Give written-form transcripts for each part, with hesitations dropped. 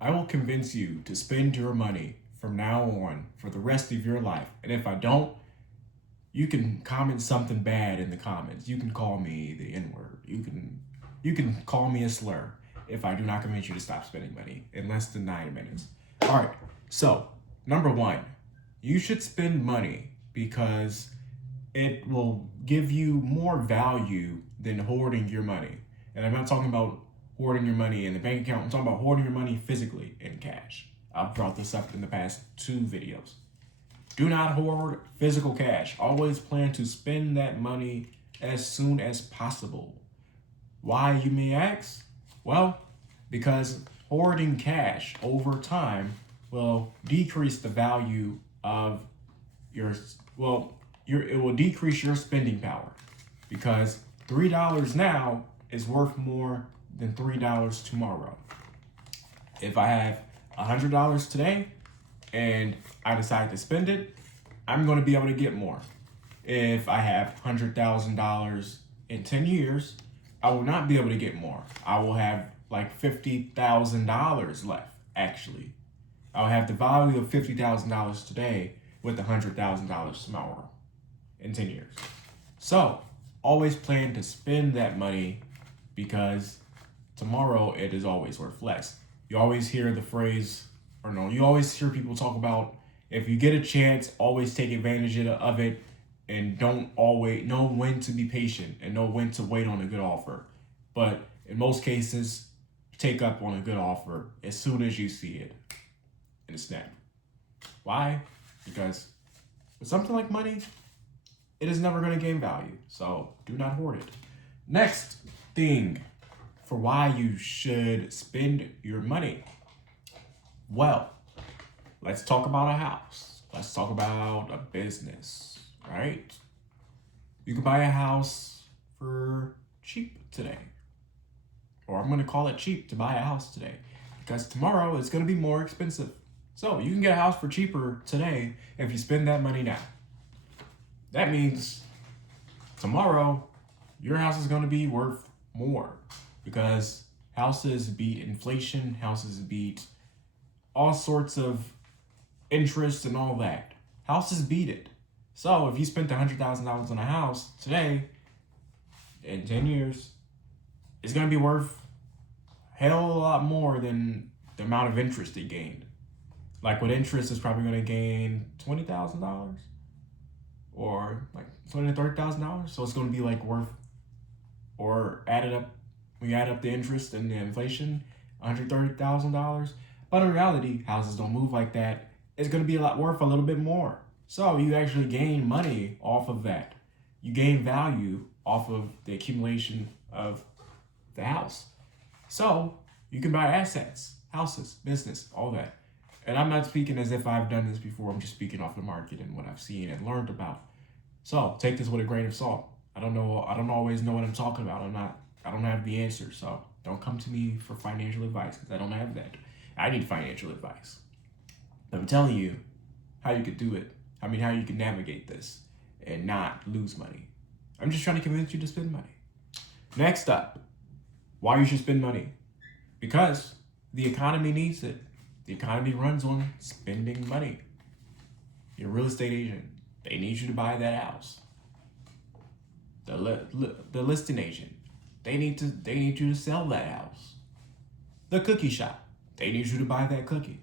I will convince you to spend your money from now on for the rest of your life. And if I don't, you can comment something bad in the comments. You can call me the N-word. You can call me a slur if I do not convince you to stop spending money in less than 9 minutes. All right. So, number one, you should spend money because it will give you more value than hoarding your money. And I'm not talking about hoarding your money in the bank account. I'm talking about hoarding your money physically in cash. I've brought this up in the past 2 videos. Do not hoard physical cash. Always plan to spend that money as soon as possible. Why, you may ask? Well, because hoarding cash over time will decrease the value of your, it will decrease your spending power because $3 now is worth more than $3 tomorrow. If I have $100 today and I decide to spend it, I'm going to be able to get more. If I have $100,000 in 10 years, I will not be able to get more. I will have like $50,000 left, actually. I'll have the value of $50,000 today with $100,000 tomorrow in 10 years. So, always plan to spend that money because tomorrow it is always worth less. You always hear the phrase, you always hear people talk about if you get a chance, always take advantage of it and don't always know when to be patient and know when to wait on a good offer. But in most cases, take up on a good offer as soon as you see it in a snap. Why? Because with something like money, it is never going to gain value. So do not hoard it. Next thing for why you should spend your money. Well, let's talk about a house. Let's talk about a business, right? You can buy a house for cheap today. Or I'm going to call it cheap to buy a house today because tomorrow it's going to be more expensive. So you can get a house for cheaper today if you spend that money now. That means tomorrow your house is going to be worth more because houses beat inflation, houses beat all sorts of interest and all that. Houses beat it. So if you spent $100,000 on a house today, in 10 years, it's going to be worth a hell of a lot more than the amount of interest it gained. Like with interest, it's probably going to gain $20,000 or like $20,000 to $30,000. So it's going to be like worth, or added up, when you add up the interest and the inflation, $130,000. But in reality, houses don't move like that. It's going to be worth a little bit more. So you actually gain money off of that. You gain value off of the accumulation of the house. So you can buy assets, houses, business, all that. And I'm not speaking as if I've done this before. I'm just speaking off the market and what I've seen and learned about. So take this with a grain of salt. I don't always know what I'm talking about. I don't have the answer. So don't come to me for financial advice because I don't have that. I need financial advice. I'm telling you how you could do it. How you can navigate this and not lose money. I'm just trying to convince you to spend money. Next up, why you should spend money. Because the economy needs it. The economy runs on spending money. Your real estate agent, they need you to buy that house. The listing agent, they need you to sell that house. The cookie shop, they need you to buy that cookie.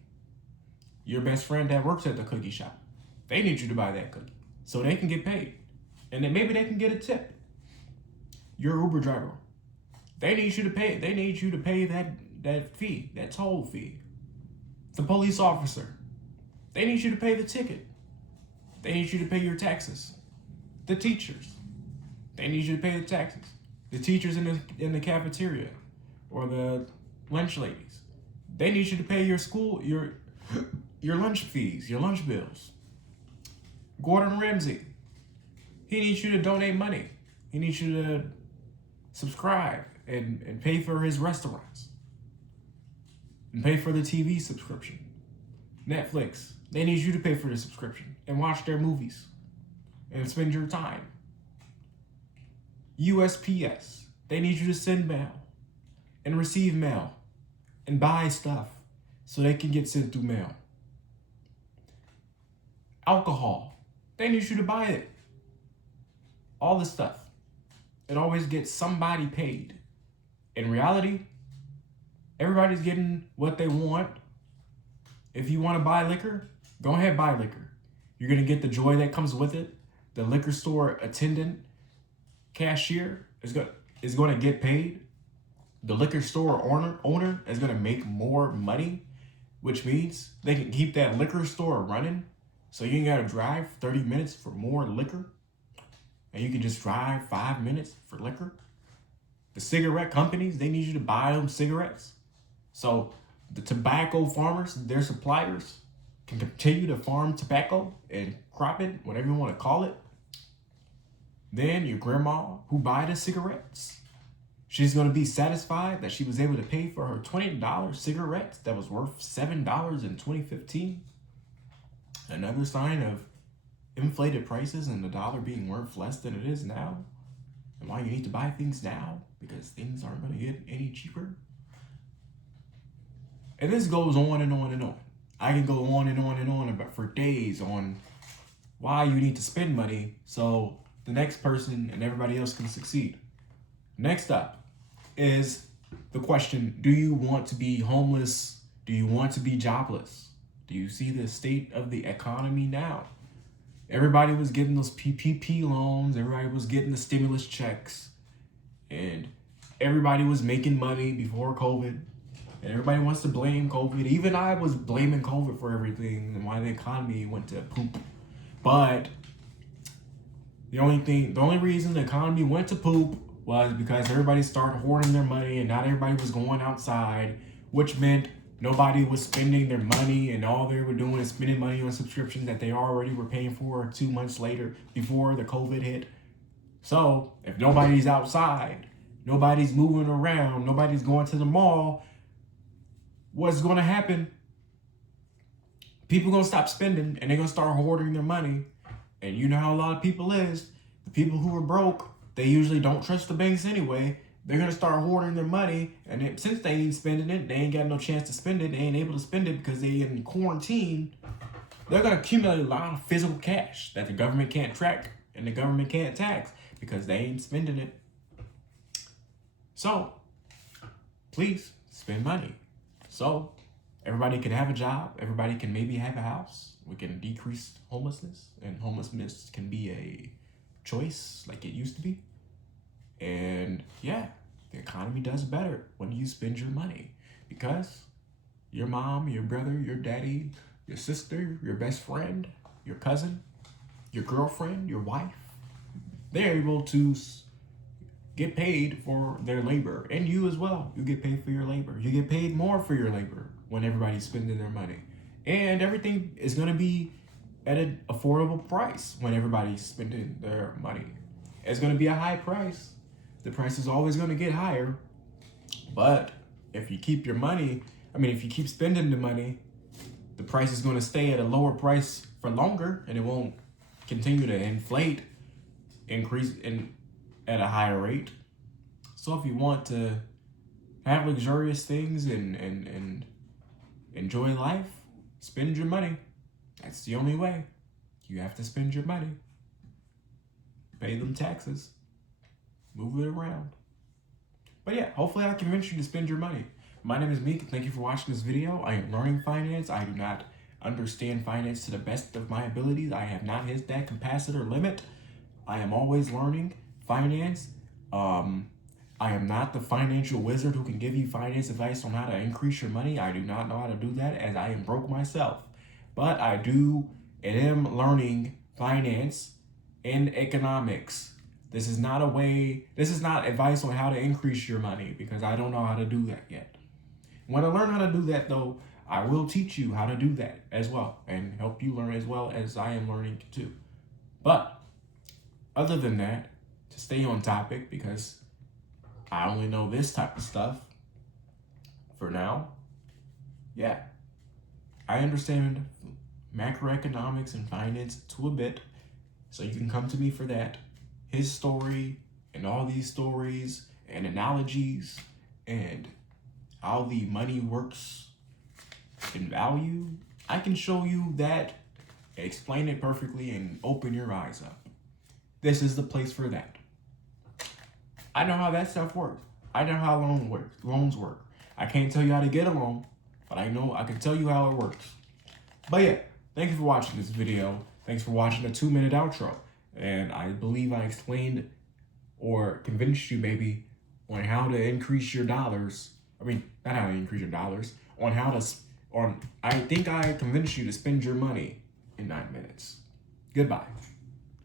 Your best friend that works at the cookie shop, they need you to buy that cookie so they can get paid. And then maybe they can get a tip. Your Uber driver, they need you to pay that fee, that toll fee. The police officer, they need you to pay the ticket. They need you to pay your taxes. The teachers, they need you to pay the taxes. The teachers in the cafeteria or the lunch ladies, they need you to pay your lunch fees, your lunch bills. Gordon Ramsay, he needs you to donate money. He needs you to subscribe and pay for his restaurants and pay for the TV subscription. Netflix, they need you to pay for the subscription and watch their movies and spend your time. USPS, they need you to send mail and receive mail and buy stuff so they can get sent through mail. Alcohol, they need you to buy it. All this stuff. It always gets somebody paid. In reality, everybody's getting what they want. If you want to buy liquor, go ahead, buy liquor. You're going to get the joy that comes with it. The liquor store attendant, cashier is going to get paid. The liquor store owner is going to make more money, which means they can keep that liquor store running. So you ain't got to drive 30 minutes for more liquor. And you can just drive 5 minutes for liquor. The cigarette companies, they need you to buy them cigarettes. So the tobacco farmers, their suppliers, can continue to farm tobacco and crop it, whatever you want to call it. Then your grandma who buy the cigarettes, she's going to be satisfied that she was able to pay for her $20 cigarettes that was worth $7 in 2015. Another sign of inflated prices and the dollar being worth less than it is now. And why you need to buy things now, because things aren't going to get any cheaper. And this goes on and on and on. I can go on and on and on about for days on why you need to spend money so the next person and everybody else can succeed. Next up is the question, do you want to be homeless? Do you want to be jobless? Do you see the state of the economy now? Everybody was getting those PPP loans. Everybody was getting the stimulus checks. And everybody was making money before COVID. And everybody wants to blame COVID. Even I was blaming COVID for everything and why the economy went to poop. But the only reason the economy went to poop was because everybody started hoarding their money and not everybody was going outside, which meant nobody was spending their money and all they were doing is spending money on subscriptions that they already were paying for 2 months later before the COVID hit. So if nobody's outside, nobody's moving around, nobody's going to the mall, what's going to happen? People going to stop spending and they're going to start hoarding their money. And you know how a lot of people is. The people who are broke, they usually don't trust the banks anyway. They're going to start hoarding their money. And since they ain't spending it, they ain't got no chance to spend it. They ain't able to spend it because they in quarantine. They're going to accumulate a lot of physical cash that the government can't track and the government can't tax because they ain't spending it. So, please spend money. So, everybody can have a job. Everybody can maybe have a house. We can decrease homelessness. And homelessness can be a choice like it used to be. And yeah, the economy does better when you spend your money. Because your mom, your brother, your daddy, your sister, your best friend, your cousin, your girlfriend, your wife, they're able to get paid for their labor. And you as well. You get paid for your labor. You get paid more for your labor when everybody's spending their money. And everything is going to be at an affordable price when everybody's spending their money. It's going to be a high price. The price is always going to get higher. But if you keep your money, if you keep spending the money, the price is going to stay at a lower price for longer and it won't continue to increase at a higher rate. So if you want to have luxurious things and enjoy life, spend your money. That's the only way. You have to spend your money. Pay them taxes. Move it around. But yeah, hopefully I convince you to spend your money. My name is Meek. Thank you for watching this video. I am learning finance. I do not understand finance to the best of my abilities. I have not hit that capacitor limit. I am always learning finance. I am not the financial wizard who can give you finance advice on how to increase your money. I do not know how to do that as I am broke myself. But I do and am learning finance and economics. This is not advice on how to increase your money because I don't know how to do that yet. When I learn how to do that though, I will teach you how to do that as well and help you learn as well as I am learning too. But other than that, to stay on topic because I only know this type of stuff for now. Yeah, I understand macroeconomics and finance to a bit, so you can come to me for that. His story and all these stories and analogies and how the money works in value, I can show you that, explain it perfectly, and open your eyes up. This is the place for that. I know how that stuff works. I know how loans work. I can't tell you how to get a loan, but I know I can tell you how it works. But yeah, thank you for watching this video. Thanks for watching the 2-minute outro. And I believe I explained or convinced you maybe on how to increase your dollars. I mean, not how to increase your dollars, on how to, I think I convinced you to spend your money in 9 minutes. Goodbye.